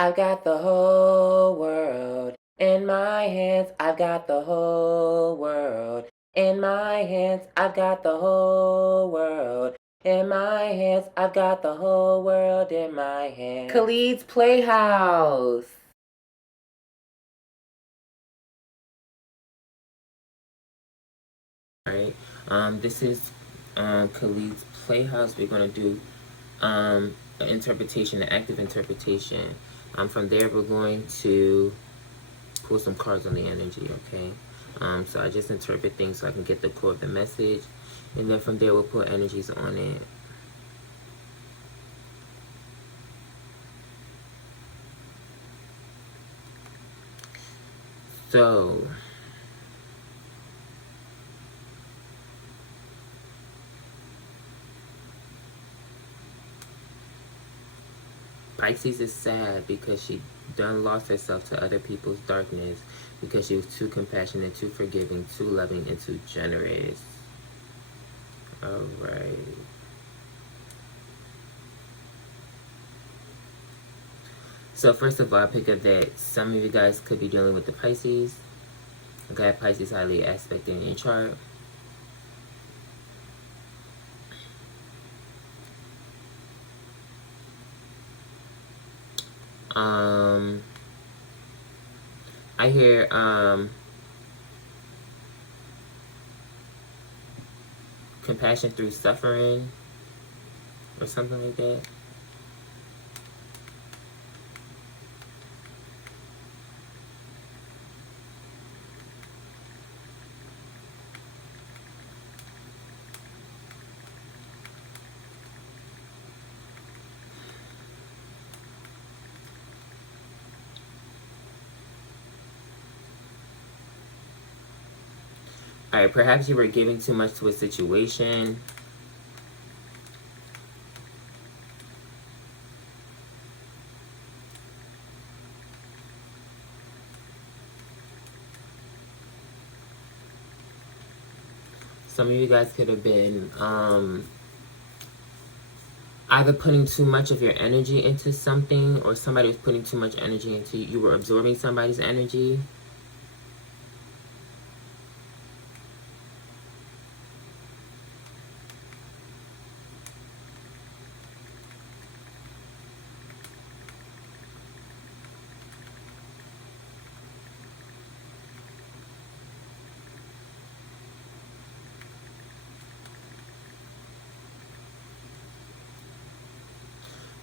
I've got the whole world in my hands. I've got the whole world in my hands. I've got the whole world in my hands. I've got the whole world in my hands. Khalid's Playhouse. Alright, this is Khalid's Playhouse. We're going to do an interpretation, an active interpretation. From there, we're going to pull some cards on the energy, okay? So I just interpret things so I can get the core of the message. And then from there, we'll put energies on it. So, Pisces is sad because she done lost herself to other people's darkness because she was too compassionate, too forgiving, too loving, and too generous. All right. So first of all, I pick up that some of you guys could be dealing with the Pisces. Okay, Pisces highly aspected in your chart. I hear compassion through suffering or something like that. Alright, perhaps you were giving too much to a situation. Some of you guys could have been either putting too much of your energy into something, or somebody was putting too much energy into you. You were absorbing somebody's energy.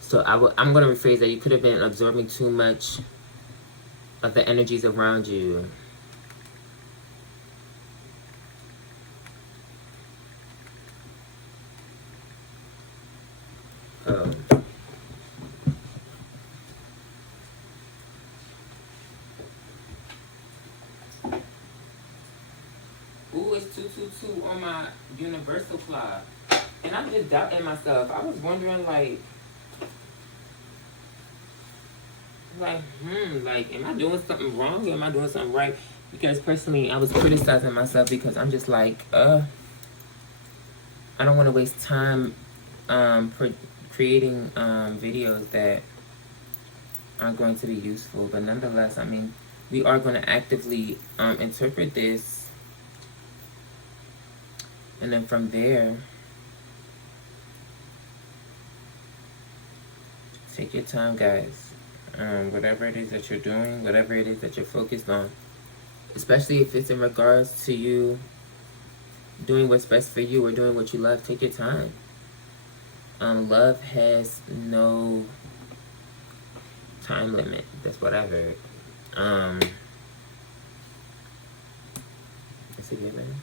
So I'm going to rephrase that. You could have been absorbing too much of the energies around you. Ooh, it's 222 on my universal clock. And I'm just doubting myself. I was wondering, like, am I doing something wrong or am I doing something right? Because personally, I was criticizing myself because I'm just like, I don't want to waste time creating videos that aren't going to be useful. But nonetheless, I mean, we are going to actively interpret this. And then from there, take your time, guys. Whatever it is that you're doing, whatever it is that you're focused on, especially if it's in regards to you doing what's best for you or doing what you love, take your time. Love has no time limit. That's what I've heard. Is it giving?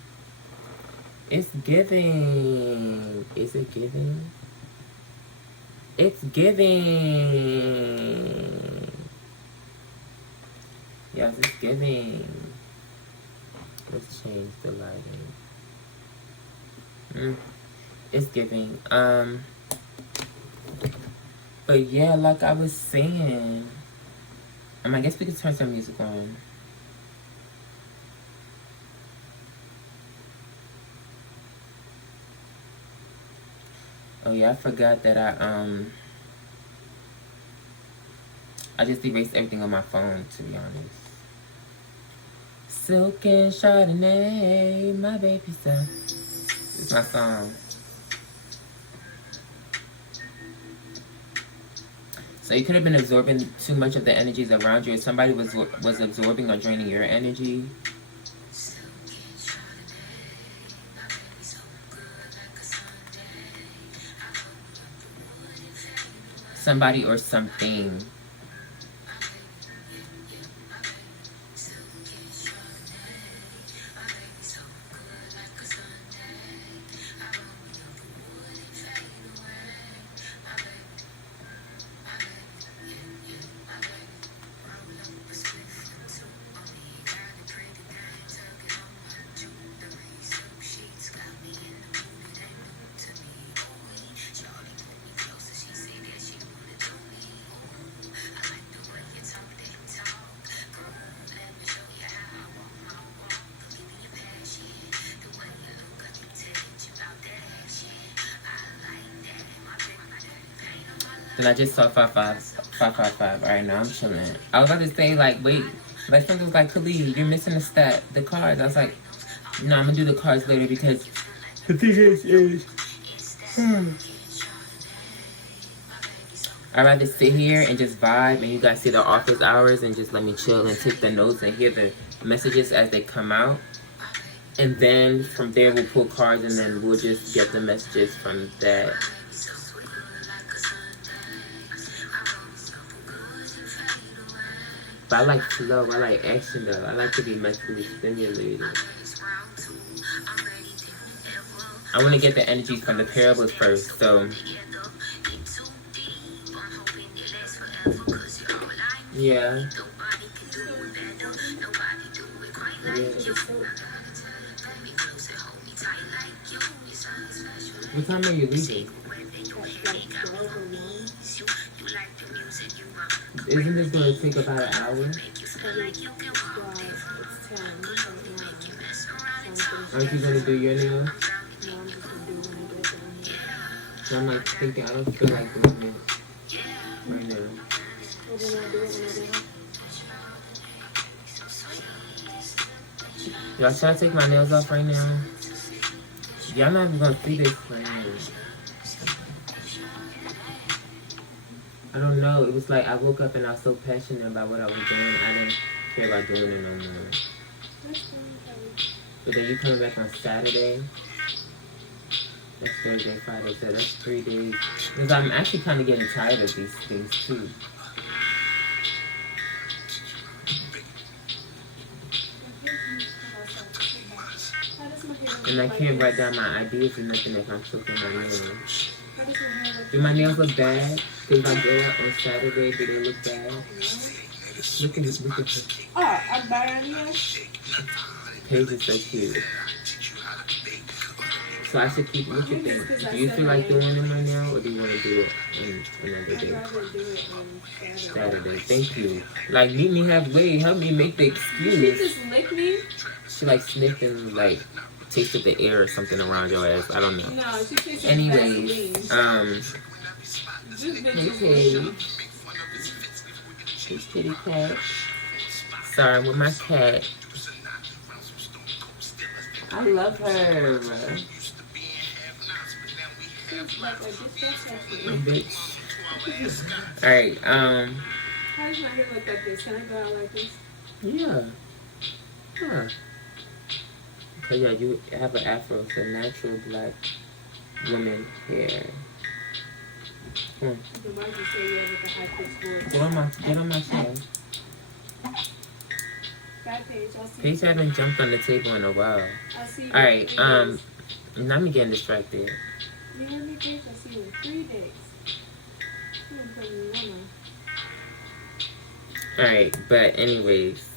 It's giving. Is it giving? It's giving. Yes, it's giving. Let's change the lighting. It's giving. But yeah, like I was saying, I guess we could turn some music on. Oh yeah, I forgot that I just erased everything on my phone, to be honest. Silk and Chardonnay, my baby stuff. It's my song. So you could have been absorbing too much of the energies around you, or somebody was absorbing or draining your energy. Somebody or something. Then I just saw 555. Alright, now I'm chilling. I was about to say, like, wait. Like, something was like, Khalid, you're missing the cards. I was like, no, I'm going to do the cards later because the thing is I'd rather sit here and just vibe and you guys see the office hours and just let me chill and take the notes and hear the messages as they come out. And then from there, we'll pull cards and then we'll just get the messages from that. But I like flow, I like action though. I like to be mentally stimulated. I want to get the energies from the parables first, so. Yeah. What time are you leaving? Isn't this going to take about an hour? Aren't you going to do your nails? So I'm like thinking, I don't feel like doing it right now. Y'all, should I take my nails off right now? Y'all not even going to see this right now. I don't know. It was like I woke up and I was so passionate about what I was doing. I didn't care about doing it no more. But then you coming back on Saturday. That's Thursday, Friday, so that's 3 days. Because I'm actually kind of getting tired of these things too. And I can't write down my ideas or nothing if I'm still in my nails. Do my nails look bad? Because I go out on Saturday, do they look bad? Look at this. Oh, I'm better than you. Paige is so cute. So I should keep, what you think? Do you feel like doing them right now, or do you want to do it another day? I'd rather do it on Saturday. Thank you. Like, meet me halfway. Help me make the excuse. Did she just lick me? She like sniffed and like tasted the air or something around your ass. I don't know. No, she tasted Anyways, hey kitty cat. Sorry, with my cat. I love her. Bitch. Alright, How does my hair look like this? Can I go out like this? Yeah. Huh. So yeah, you have an afro, so natural black woman hair. Why did you say you have a high-pitched voice? Get on my show. Bad Paige, I'll see Paige haven't jumped on the table in a while. I'll see you. Alright, now I'm getting distracted. You hear me, Paige? I'll see you in 3 days. Alright, but anyways.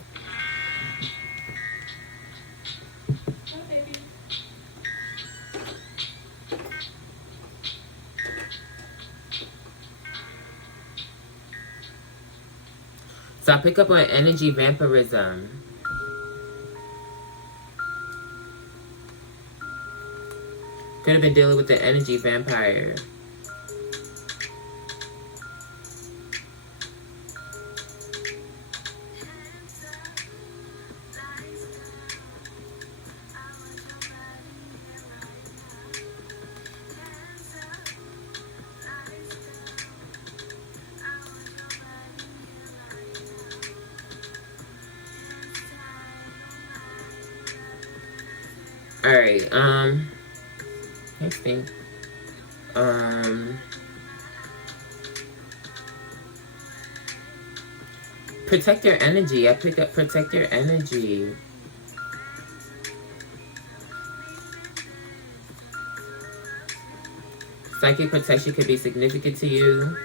So I pick up on energy vampirism. Could have been dealing with the energy vampire. Alright, next thing. Protect your energy. I pick up protect your energy. Psychic protection could be significant to you.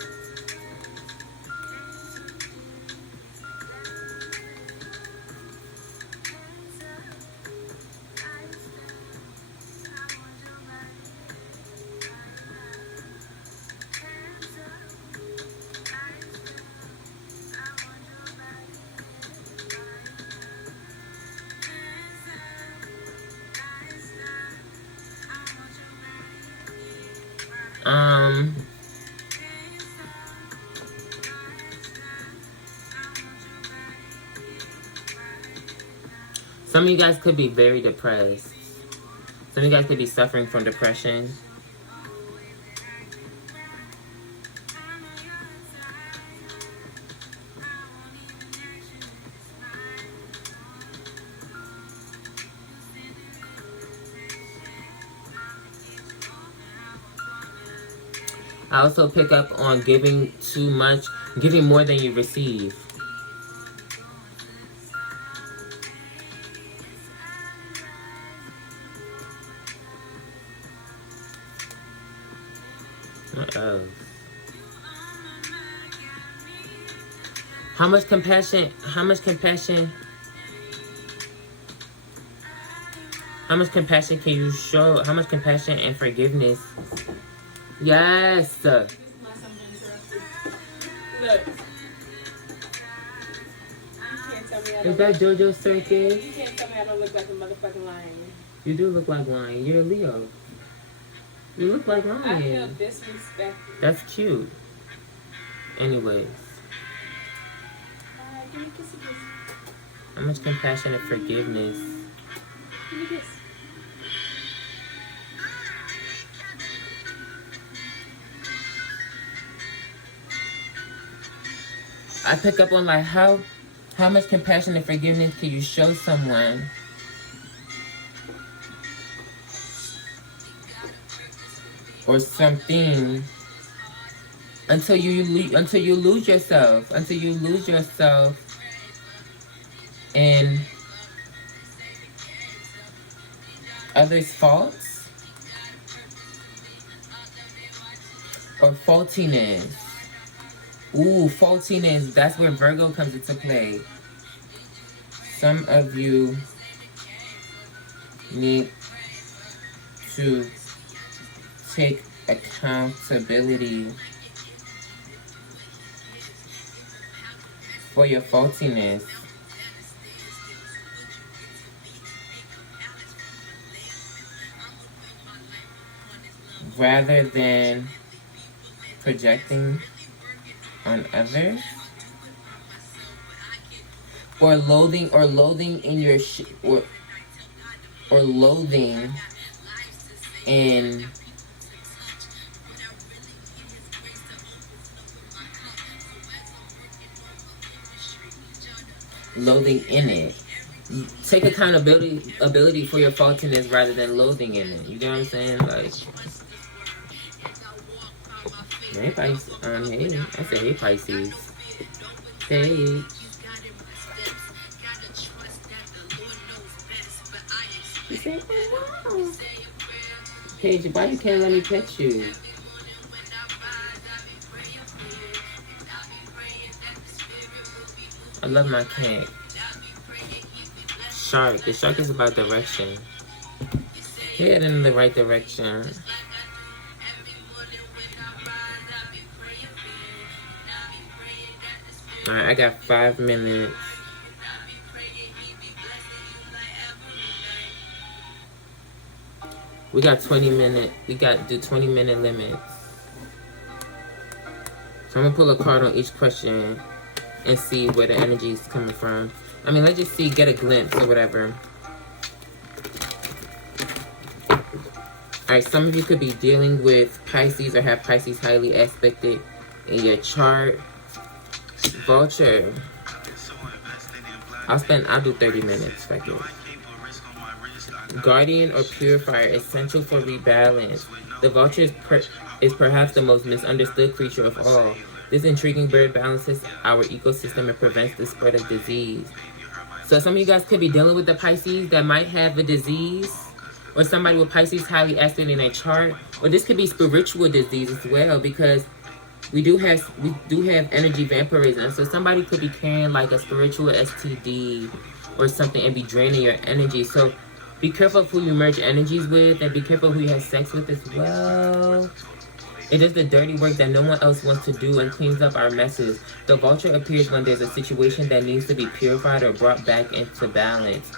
Some of you guys could be very depressed. Some of you guys could be suffering from depression. I also pick up on giving too much, giving more than you receive. What else? How much compassion can you show? How much compassion and forgiveness? Yes. Look. Is that JoJo Circus? You can't tell me I don't look like a motherfucking lion. You do look like lion. You're a Leo. You look like lion. I feel disrespected. That's cute. Anyways. Give me a kiss. How much compassion and forgiveness? Give me this. I pick up on like how much compassion and forgiveness can you show someone? Or something until you lose yourself in others' faults or faultiness. Ooh, faultiness. That's where Virgo comes into play. Some of you need to take accountability for your faultiness. Rather than projecting on others, or loathing in your or loathing in it. Take accountability for your faultiness rather than loathing in it. You get what I'm saying? Like, hey Pisces, hey, I said hey Pisces. Hey. You said, oh wow. Paige, why you can't let me pet you? I love my cat. Shark. The shark is about direction. Head in the right direction. Alright, I got 5 minutes. We got 20 minutes. We got to do 20-minute limits. So I'm going to pull a card on each question and see where the energy is coming from. I mean, let's just see, get a glimpse or whatever. Alright, some of you could be dealing with Pisces or have Pisces highly aspected in your chart. Vulture. I'll do 30 minutes if I can. Guardian or purifier, essential for rebalance. The vulture is perhaps the most misunderstood creature of all. This intriguing bird balances our ecosystem and prevents the spread of disease. So some of you guys could be dealing with the Pisces that might have a disease, or somebody with Pisces highly aspect in their chart, or this could be spiritual disease as well, because we do have energy vampirism. So somebody could be carrying like a spiritual STD or something and be draining your energy. So be careful of who you merge energies with, and be careful who you have sex with as well. It does the dirty work that no one else wants to do and cleans up our messes. The vulture appears when there's a situation that needs to be purified or brought back into balance.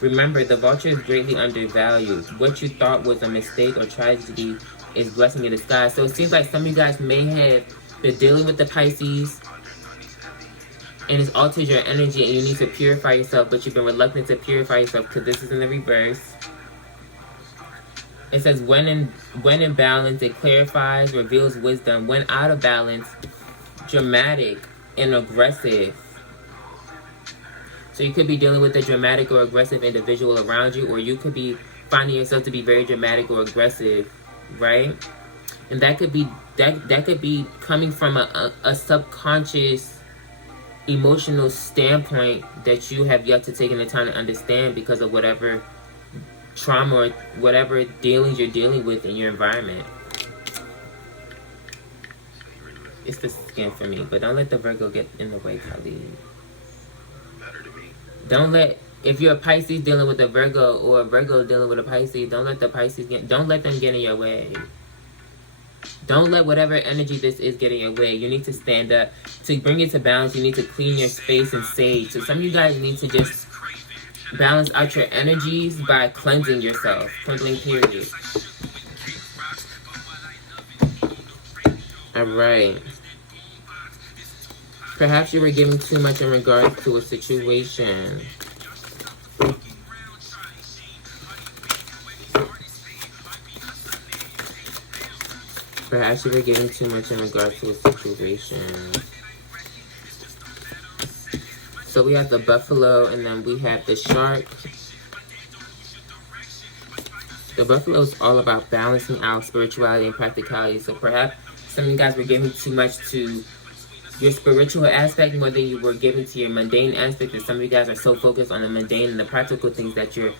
Remember, the vulture is greatly undervalued. What you thought was a mistake or tragedy is blessing in disguise. So it seems like some of you guys may have been dealing with the Pisces and it's altered your energy and you need to purify yourself, but you've been reluctant to purify yourself because this is in the reverse. It says, when in balance, it clarifies, reveals wisdom. When out of balance, dramatic and aggressive. So you could be dealing with a dramatic or aggressive individual around you, or you could be finding yourself to be very dramatic or aggressive, right? And that could be coming from a subconscious emotional standpoint that you have yet to take the time to understand because of whatever trauma or whatever dealings you're dealing with in your environment. It's the skin for me, but don't let the Virgo get in the way, Khalid. Don't let, if you're a Pisces dealing with a Virgo or a Virgo dealing with a Pisces, don't let them get in your way. Don't let whatever energy this is get in your way. You need to stand up. To bring it to balance, you need to clean your space and sage. So some of you guys need to just balance out your energies by cleansing yourself. Cleansing, period. Alright. Perhaps you were giving too much in regards to a situation. Perhaps you were giving too much in regards to a situation. So we have the buffalo and then we have the shark. The buffalo is all about balancing out spirituality and practicality. So perhaps some of you guys were giving too much to your spiritual aspect more than you were giving to your mundane aspect. And some of you guys are so focused on the mundane and the practical things that you're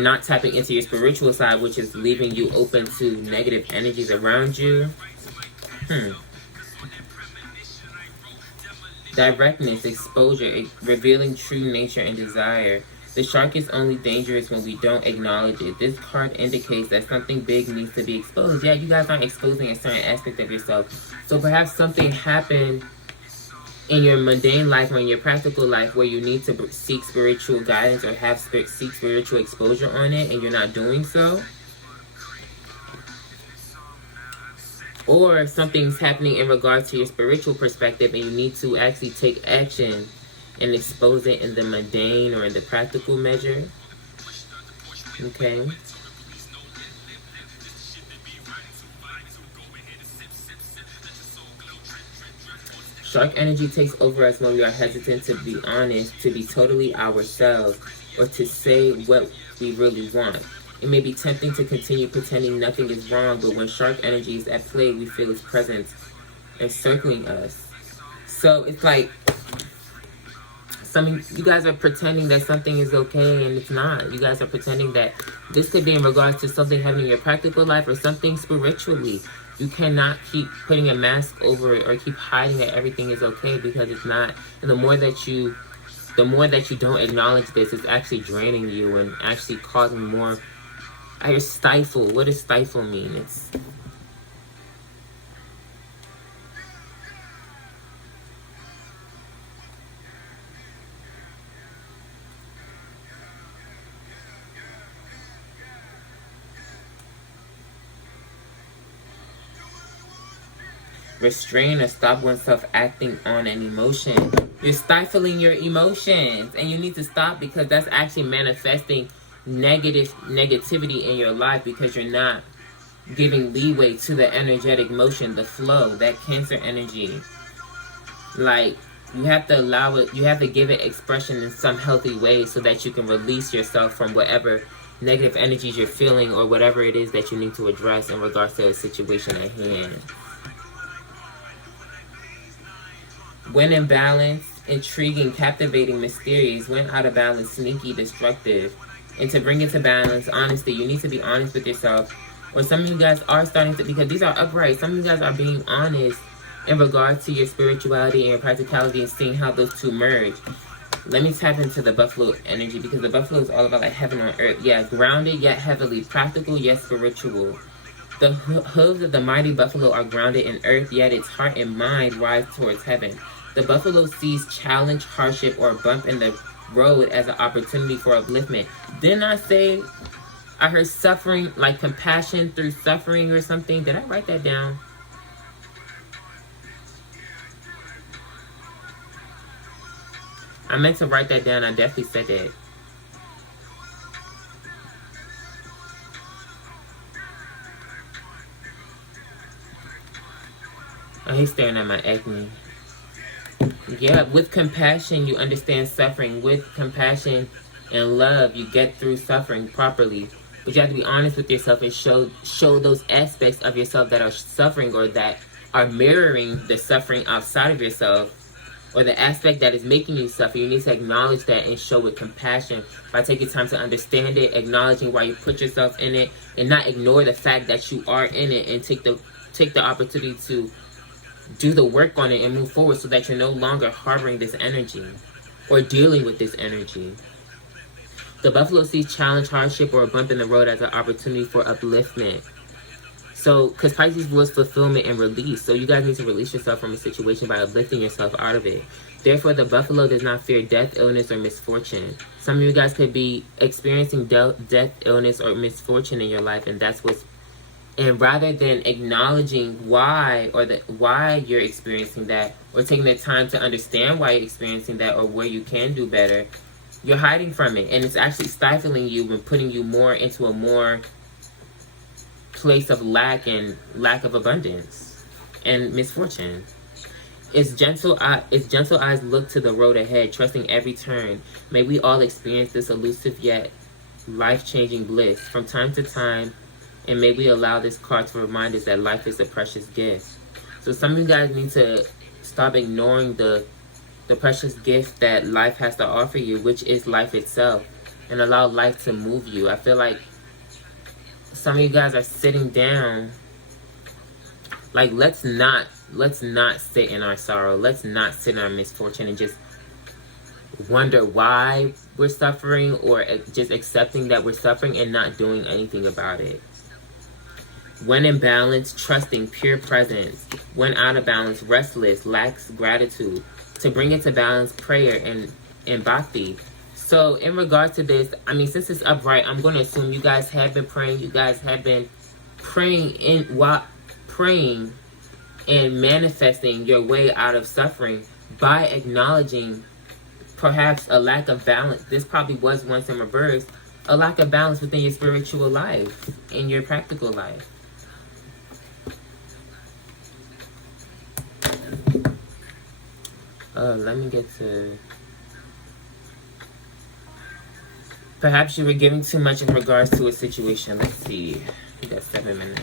not tapping into your spiritual side, which is leaving you open to negative energies around you. Directness, exposure, revealing true nature and desire. The shark is only dangerous when we don't acknowledge it. This card indicates that something big needs to be exposed. Yeah, you guys aren't exposing a certain aspect of yourself. So perhaps something happened in your mundane life or in your practical life where you need to seek spiritual guidance or seek spiritual exposure on it, and you're not doing so. Or something's happening in regards to your spiritual perspective and you need to actually take action and expose it in the mundane or in the practical measure. Okay. Shark energy takes over us when we are hesitant to be honest, to be totally ourselves, or to say what we really want. It may be tempting to continue pretending nothing is wrong, but when shark energy is at play, we feel its presence encircling us. So it's like you guys are pretending that something is okay and it's not. You guys are pretending that this could be in regards to something happening in your practical life or something spiritually. You cannot keep putting a mask over it or keep hiding that everything is okay, because it's not. And the more that you don't acknowledge this, it's actually draining you and actually causing more. I hear stifle. What does stifle mean? It's restrain or stop oneself acting on an emotion. You're stifling your emotions, and you need to stop, because that's actually manifesting negativity in your life, because you're not giving leeway to the energetic motion, the flow, that Cancer energy. Like, You have to allow it, you have to give it expression in some healthy way so that you can release yourself from whatever negative energies you're feeling or whatever it is that you need to address in regards to a situation at hand. When in balance, intriguing, captivating, mysterious. When out of balance, sneaky, destructive. And to bring it to balance, honesty. You need to be honest with yourself. Or some of you guys are starting to, because these are upright, some of you guys are being honest in regards to your spirituality and your practicality and seeing how those two merge. Let me tap into the buffalo energy, because the buffalo is all about like heaven on earth. Yeah, grounded yet heavily, practical yet spiritual. The hooves of the mighty buffalo are grounded in earth, yet its heart and mind rise towards heaven. The buffalo sees challenge, hardship, or a bump in the road as an opportunity for upliftment. Didn't I say I heard suffering, like compassion through suffering or something? Did I write that down? I meant to write that down. I definitely said that. Oh, he's staring at my acne. Yeah, with compassion, you understand suffering. With compassion and love, you get through suffering properly. But you have to be honest with yourself and show those aspects of yourself that are suffering or that are mirroring the suffering outside of yourself, or the aspect that is making you suffer. You need to acknowledge that and show with compassion by taking time to understand it, acknowledging why you put yourself in it, and not ignore the fact that you are in it, and take the opportunity to do the work on it and move forward so that you're no longer harboring this energy or dealing with this energy. The buffalo sees challenge, hardship, or a bump in the road as an opportunity for upliftment. So, because Pisces rules fulfillment and release. So you guys need to release yourself from a situation by uplifting yourself out of it. Therefore, the buffalo does not fear death, illness, or misfortune. Some of you guys could be experiencing death, illness, or misfortune in your life, and that's what's... And rather than acknowledging why you're experiencing that, or taking the time to understand why you're experiencing that or where you can do better, you're hiding from it. And it's actually stifling you and putting you more into a more place of lack of abundance and misfortune. Its gentle eyes look to the road ahead, trusting every turn. May we all experience this elusive yet life-changing bliss from time to time. And may we allow this card to remind us that life is a precious gift. So some of you guys need to stop ignoring the precious gift that life has to offer you, which is life itself, and allow life to move you. I feel like some of you guys are sitting down. Like, let's not sit in our sorrow. Let's not sit in our misfortune and just wonder why we're suffering, or just accepting that we're suffering and not doing anything about it. When in balance, trusting, pure presence. When out of balance, restless, lacks gratitude. To bring it to balance, prayer and bhakti. So in regards to this, I mean, since it's upright, I'm going to assume you guys have been praying. You guys have been praying and manifesting your way out of suffering by acknowledging perhaps a lack of balance. This probably was once in reverse, a lack of balance within your spiritual life, in your practical life. Let me get to... Perhaps you were giving too much in regards to a situation. Let's see. We got 7 minutes.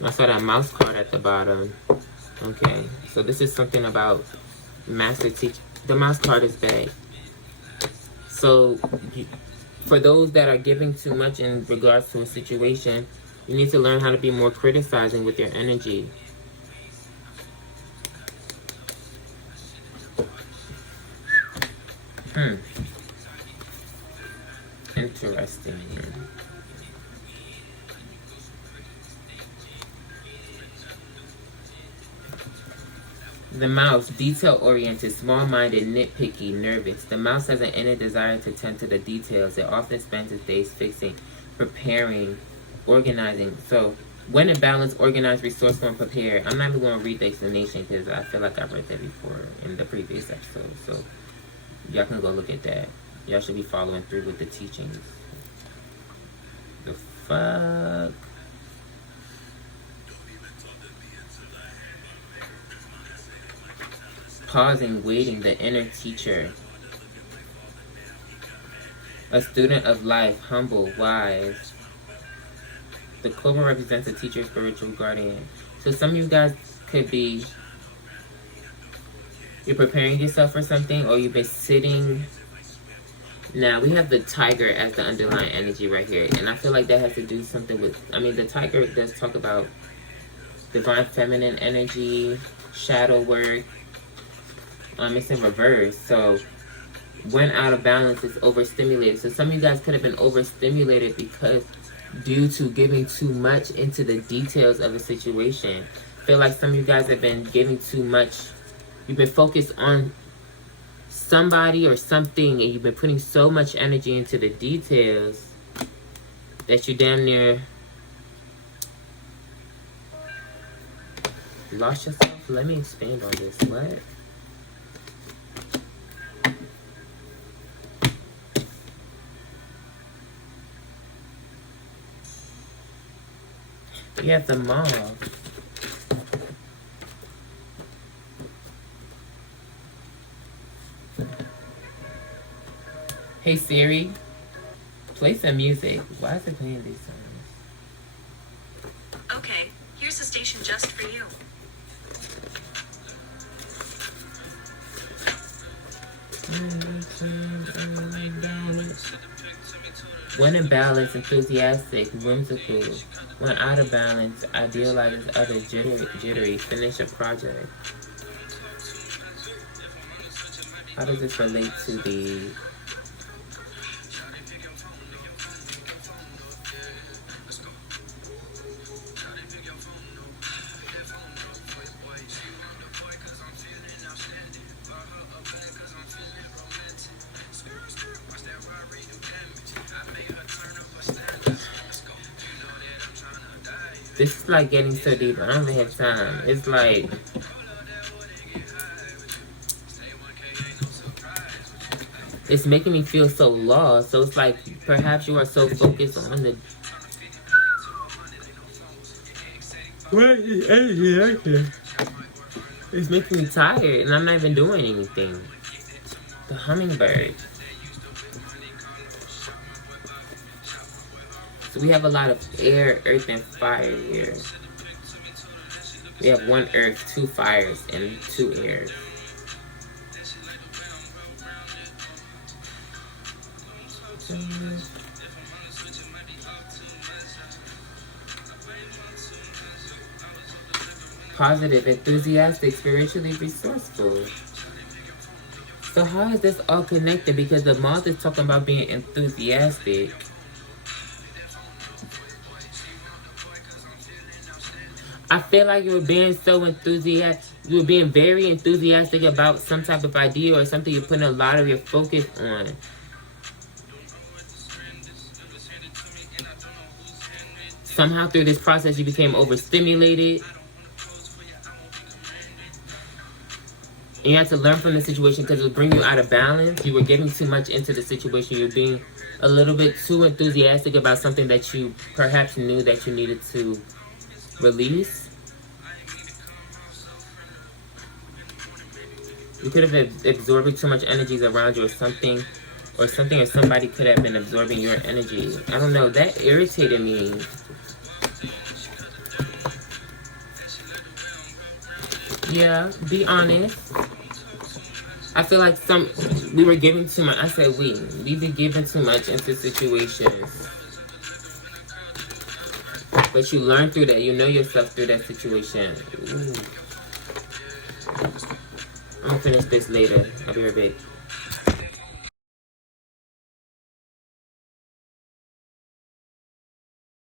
I saw that mouse card at the bottom. Okay, so this is something about master teacher. The mouse card is bad. So, for those that are giving too much in regards to a situation, you need to learn how to be more criticizing with your energy. Interesting. The mouse, detail-oriented, small-minded, nitpicky, nervous. The mouse has an inner desire to tend to the details. It often spends its days fixing, preparing, organizing. So, When in balance, organized, resourceful, and prepared. I'm not even going to read the explanation because I feel like I read that before in the previous episode. So y'all can go look at that. Y'all should be following through with the teachings. The fuck? Pausing, waiting, the inner teacher. A student of life, humble, wise. The cobra represents a teacher, spiritual guardian. So some of you guys could be, you're preparing yourself for something, or you've been sitting. Now, we have the tiger as the underlying energy right here. And I feel like that has to do something with, I mean, the tiger does talk about divine feminine energy, shadow work. It's in reverse. So when out of balance, it's overstimulated. So some of you guys could have been overstimulated because due to giving too much into the details of a situation. I feel like some of you guys have been giving too much. You've been focused on somebody or something, and you've been putting so much energy into the details that you damn near lost yourself. Let me expand on this. What? We have the mauve. Hey Siri, play some music. Why is it playing these songs? Okay, here's a station just for you. When in balance, enthusiastic, whimsical. When out of balance, idealizes other, jittery, finish a project. How does this relate to the... This is like getting so deep. I don't even have time. It's like... It's making me feel so lost. So it's like perhaps you are so focused on the... What is energy like this? It's making me tired and I'm not even doing anything. The hummingbird. So we have a lot of air, earth, and fire here. We have 1 earth, 2 fires, and 2 airs. Positive, enthusiastic, spiritually resourceful. So how is this all connected? Because the moth is talking about being enthusiastic. I feel like you were being so enthusiastic. You were being very enthusiastic about some type of idea or something you're putting a lot of your focus on. Somehow through this process you became overstimulated. And you had to learn from the situation because it would bring you out of balance. You were getting too much into the situation. You're being a little bit too enthusiastic about something that you perhaps knew that you needed to release. You could have been absorbing too much energy around you or something or somebody could have been absorbing your energy. I don't know, that irritated me. Yeah, be honest. I feel like we were giving too much. I said we've been giving too much into situations. But you learn through that. You know yourself through that situation. Ooh. I'm gonna finish this later. I'll be right back.